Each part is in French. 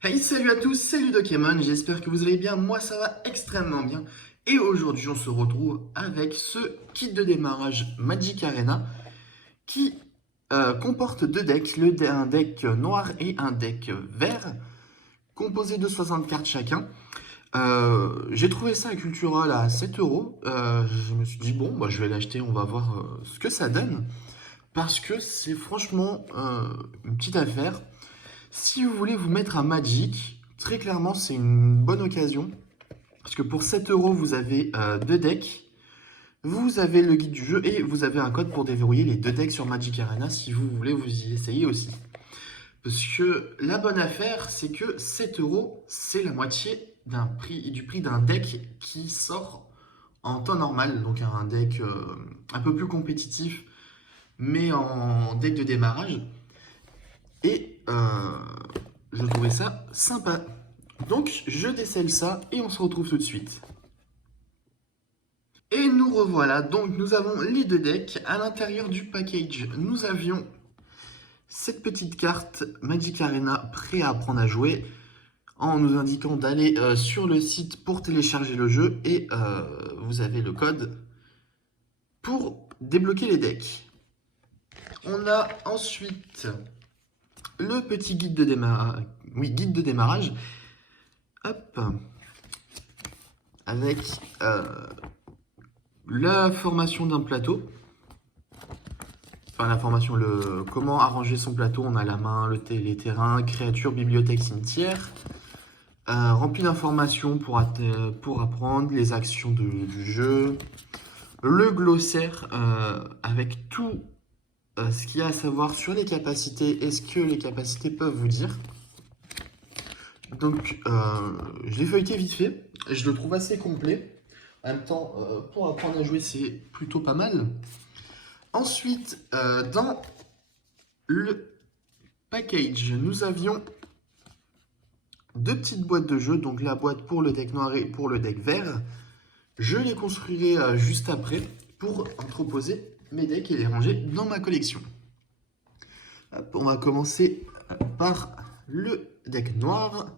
Hey, salut à tous, c'est Ludokemon, j'espère que vous allez bien, moi ça va extrêmement bien. Et aujourd'hui on se retrouve avec ce kit de démarrage Magic Arena qui comporte deux decks, un deck noir et un deck vert, composé de 60 cartes chacun. J'ai trouvé ça à Cultura à 7 euros. Je me suis dit bon, bah, je vais l'acheter, on va voir ce que ça donne. Parce que c'est franchement une petite affaire. Si vous voulez vous mettre à Magic, très clairement, c'est une bonne occasion. Parce que pour 7 euros, vous avez deux decks. Vous avez le guide du jeu et vous avez un code pour déverrouiller les deux decks sur Magic Arena si vous voulez vous y essayer aussi. Parce que la bonne affaire, c'est que 7 euros, c'est la moitié du prix d'un deck qui sort en temps normal. Donc un deck un peu plus compétitif, mais en deck de démarrage. Et je trouvais ça sympa. Donc je décèle ça et on se retrouve tout de suite. Et nous revoilà, donc nous avons les deux decks. À l'intérieur du package, nous avions cette petite carte Magic Arena prêt à apprendre à jouer en nous indiquant d'aller sur le site pour télécharger le jeu et vous avez le code pour débloquer les decks. On a ensuite le petit guide de démarrage, guide de démarrage, hop, avec la formation d'un plateau. Enfin, la formation, comment arranger son plateau. On a la main, les terrains, créatures, bibliothèque, cimetière. Rempli d'informations pour apprendre les actions du jeu. Le glossaire avec tout ce qu'il y a à savoir sur les capacités et ce que les capacités peuvent vous dire. Donc, je l'ai feuilleté vite fait. Je le trouve assez complet. En même temps, pour apprendre à jouer, c'est plutôt pas mal. Ensuite, dans le package, nous avions deux petites boîtes de jeu. Donc, la boîte pour le deck noir et pour le deck vert. Je les construirai juste après pour entreposer mes decks et les ranger dans ma collection. Hop, on va commencer par le deck noir.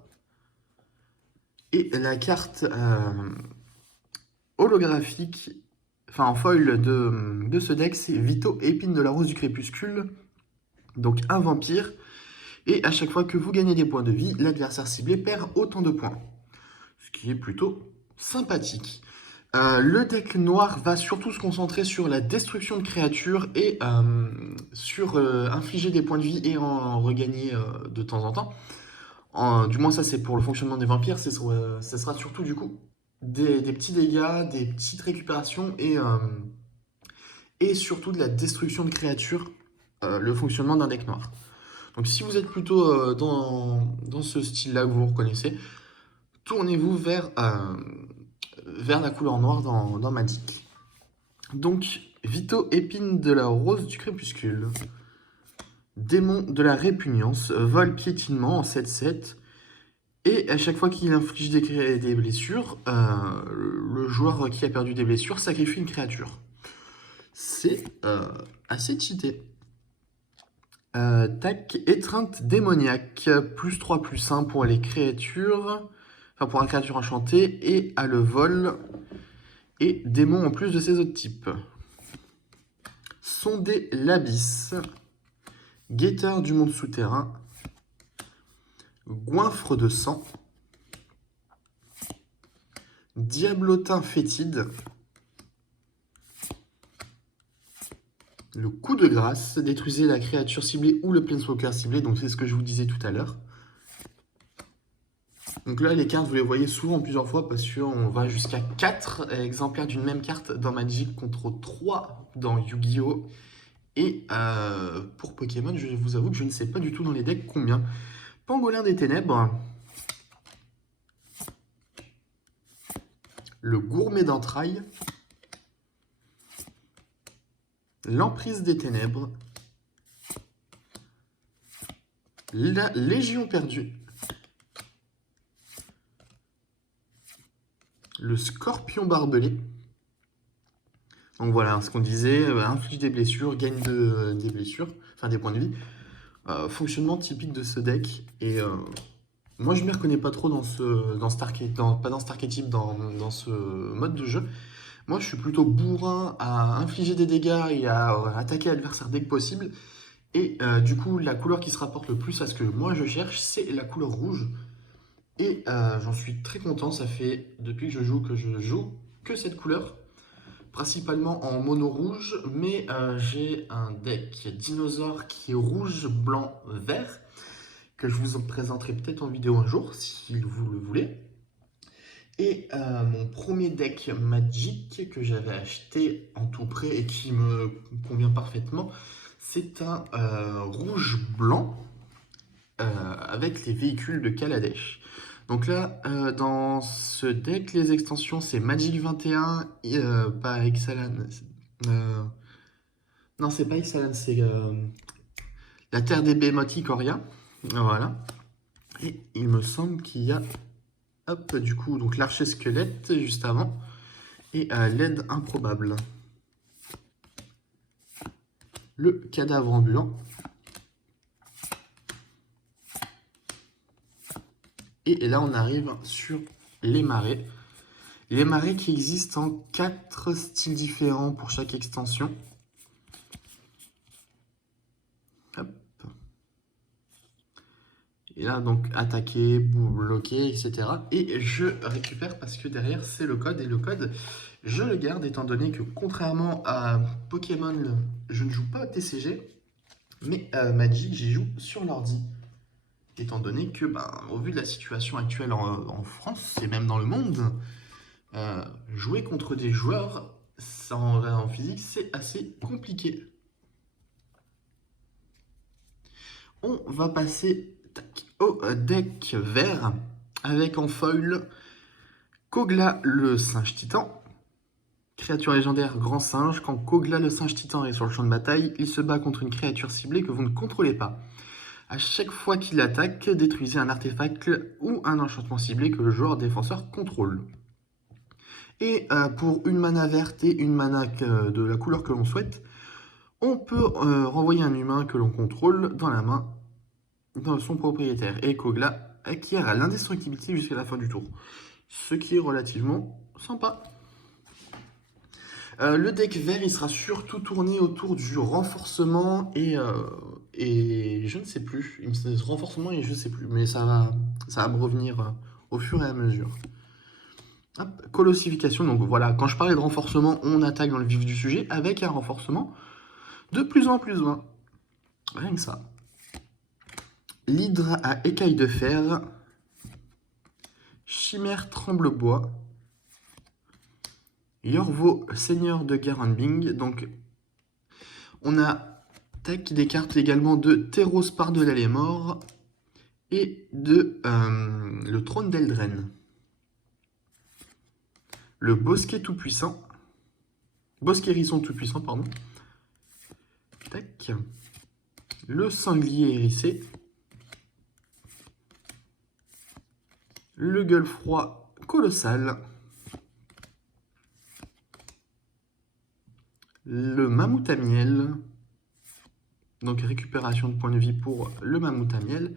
Et la carte holographique, enfin en foil de ce deck, c'est Vito, épine de la rose du crépuscule. Donc un vampire. Et à chaque fois que vous gagnez des points de vie, l'adversaire ciblé perd autant de points. Ce qui est plutôt sympathique. Le deck noir va surtout se concentrer sur la destruction de créatures et sur infliger des points de vie et en regagner de temps en temps. Du moins ça c'est pour le fonctionnement des vampires, ça sera surtout du coup des petits dégâts, des petites récupérations et surtout de la destruction de créatures, le fonctionnement d'un deck noir. Donc si vous êtes plutôt dans ce style-là que vous reconnaissez, tournez-vous vers la couleur noire dans Magic. Donc Vito, épine de la rose du crépuscule. Démon de la répugnance, vol piétinement en 7-7. Et à chaque fois qu'il inflige des blessures, le joueur qui a perdu des blessures sacrifie une créature. C'est assez cheaté. Tac, étreinte démoniaque, +3/+1 pour les créatures, enfin pour la créature enchantée, et à le vol, et démon en plus de ses autres types. Sonder l'abysse, guetteur du monde souterrain, goinfre de sang, diablotin fétide, le coup de grâce, détruisez la créature ciblée ou le planeswalker ciblé, donc c'est ce que je vous disais tout à l'heure. Donc là, les cartes, vous les voyez souvent plusieurs fois parce qu'on va jusqu'à 4 exemplaires d'une même carte dans Magic contre 3 dans Yu-Gi-Oh! Et pour Pokémon, je vous avoue que je ne sais pas du tout dans les decks combien. Pangolin des ténèbres, le gourmet d'entrailles, l'emprise des ténèbres, la légion perdue, le scorpion barbelé. Donc voilà, ce qu'on disait, inflige des blessures, gagne des blessures, enfin des points de vie. Fonctionnement typique de ce deck. Et Moi, je ne m'y reconnais pas trop pas dans cet archétype, dans ce mode de jeu. Moi, je suis plutôt bourrin à infliger des dégâts et à attaquer l'adversaire dès que possible. Et du coup, la couleur qui se rapporte le plus à ce que moi je cherche, c'est la couleur rouge. Et j'en suis très content, ça fait depuis que je joue que cette couleur, principalement en mono rouge, mais j'ai un deck dinosaure qui est rouge, blanc, vert, que je vous en présenterai peut-être en vidéo un jour, si vous le voulez. Et mon premier deck Magic que j'avais acheté en tout prêt et qui me convient parfaitement, c'est un rouge-blanc avec les véhicules de Kaladesh. Donc là, dans ce deck, les extensions, c'est Magic 21, pas Ixalan. Non, c'est pas Ixalan, c'est la Terre des Behemoths Ikoria. Voilà. Et il me semble qu'il y a, hop, du coup, donc l'archer squelette juste avant. Et l'aide improbable. Le cadavre ambulant. Et là, on arrive sur les marées. Les marées qui existent en 4 styles différents pour chaque extension. Hop. Et là, donc, attaquer, bloquer, etc. Et je récupère parce que derrière, c'est le code. Et le code, je le garde étant donné que, contrairement à Pokémon, je ne joue pas au TCG. Mais Magic, j'y joue sur l'ordi. Étant donné que, au vu de la situation actuelle en France et même dans le monde, jouer contre des joueurs en physique, c'est assez compliqué. On va passer au deck vert avec en foil Kogla le singe titan. Créature légendaire grand singe. Quand Kogla le singe titan est sur le champ de bataille, il se bat contre une créature ciblée que vous ne contrôlez pas. À chaque fois qu'il attaque, détruisez un artefact ou un enchantement ciblé que le joueur défenseur contrôle. Et pour une mana verte et une mana de la couleur que l'on souhaite, on peut renvoyer un humain que l'on contrôle dans la main de son propriétaire. Et Kogla acquiert l'indestructibilité jusqu'à la fin du tour. Ce qui est relativement sympa. Le deck vert, il sera surtout tourné autour du renforcement et je ne sais plus. Renforcement et je ne sais plus. Mais ça va me revenir au fur et à mesure. Hop, colossification, donc voilà, quand je parlais de renforcement, on attaque dans le vif du sujet avec un renforcement de plus en plus 20. Rien que ça. L'hydre à écailles de fer. Chimère tremble-bois. Yorvo, seigneur de Garanbing. Donc, on a des cartes également de Teros par-delà les morts et de le trône d'Eldren. Le bosquet tout-puissant. Bosquet hérisson tout-puissant, pardon. Tac. Le sanglier hérissé. Le gueule froid colossal. Le mammouth à miel. Donc récupération de points de vie pour le mammouth à miel.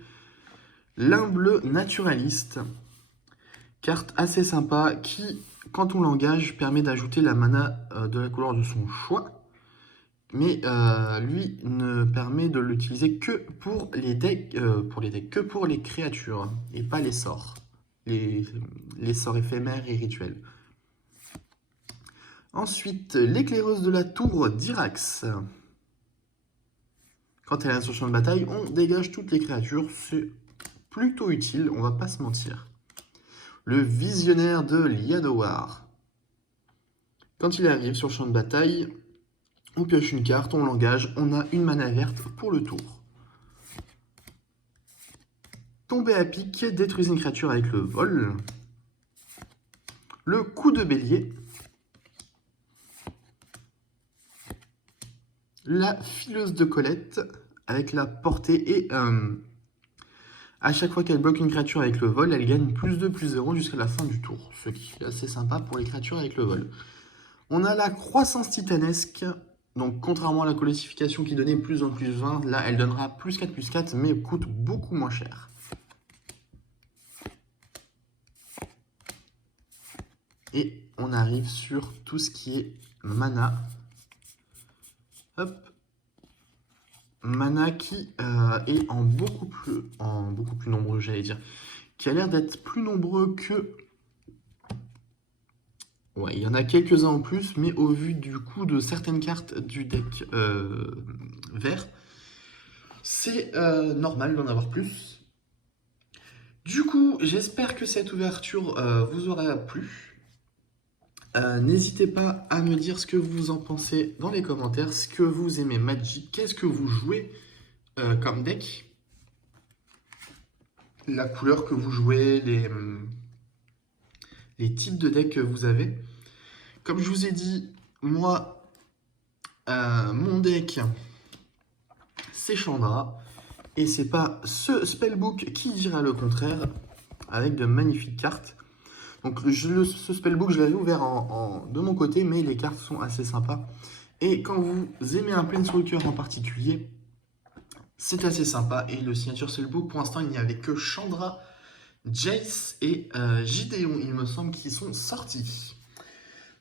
L'humble naturaliste. Carte assez sympa qui, quand on l'engage, permet d'ajouter la mana de la couleur de son choix. Mais lui ne permet de l'utiliser que pour les decks, que pour les créatures et pas les sorts. Les sorts éphémères et rituels. Ensuite, l'éclaireuse de la tour d'Irax. Quand elle est sur le champ de bataille, on dégage toutes les créatures. C'est plutôt utile, on va pas se mentir. Le visionnaire de Liadowar. Quand il arrive sur le champ de bataille, on pioche une carte, on l'engage, on a une mana verte pour le tour. Tomber à pic, détruisez une créature avec le vol. Le coup de bélier. La fileuse de Colette avec la portée et à chaque fois qu'elle bloque une créature avec le vol, elle gagne +2/+0 jusqu'à la fin du tour. Ce qui est assez sympa pour les créatures avec le vol. On a la croissance titanesque. Donc contrairement à la colossification qui donnait +1/+20, là elle donnera +4/+4 mais coûte beaucoup moins cher. Et on arrive sur tout ce qui est mana. Hop. Mana qui est en beaucoup plus nombreux, j'allais dire. Qui a l'air d'être plus nombreux que... Ouais, il y en a quelques-uns en plus, mais au vu du coup de certaines cartes du deck vert, c'est normal d'en avoir plus. Du coup, j'espère que cette ouverture vous aura plu. N'hésitez pas à me dire ce que vous en pensez dans les commentaires, ce que vous aimez Magic, qu'est-ce que vous jouez comme deck, la couleur que vous jouez, les types de decks que vous avez. Comme je vous ai dit, moi, mon deck, c'est Chandra. Et c'est pas ce spellbook qui dira le contraire, avec de magnifiques cartes. Donc ce spellbook, je l'avais ouvert de mon côté, mais les cartes sont assez sympas. Et quand vous aimez un Planeswalker en particulier, c'est assez sympa. Et le signature spellbook, pour l'instant, il n'y avait que Chandra, Jace et Gideon, il me semble, qui sont sortis.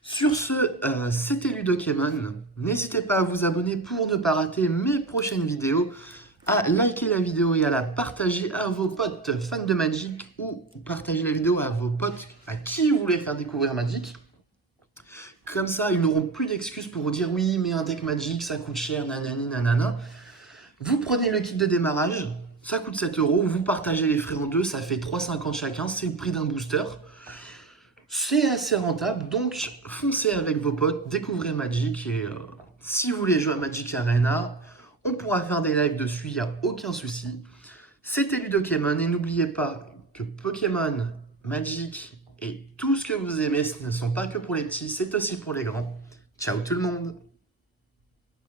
Sur ce, c'était Ludokemon. N'hésitez pas à vous abonner pour ne pas rater mes prochaines vidéos, à liker la vidéo et à la partager à vos potes fans de Magic ou partager la vidéo à vos potes à qui vous voulez faire découvrir Magic. Comme ça, ils n'auront plus d'excuses pour vous dire oui, mais un deck Magic ça coûte cher, nanani nanana. Vous prenez le kit de démarrage, ça coûte 7 €, vous partagez les frais en deux, ça fait 3,50 chacun, c'est le prix d'un booster. C'est assez rentable, donc foncez avec vos potes, découvrez Magic et si vous voulez jouer à Magic Arena, on pourra faire des lives dessus, il n'y a aucun souci. C'était Ludokemon et n'oubliez pas que Pokémon, Magic et tout ce que vous aimez, ce ne sont pas que pour les petits, c'est aussi pour les grands. Ciao tout le monde!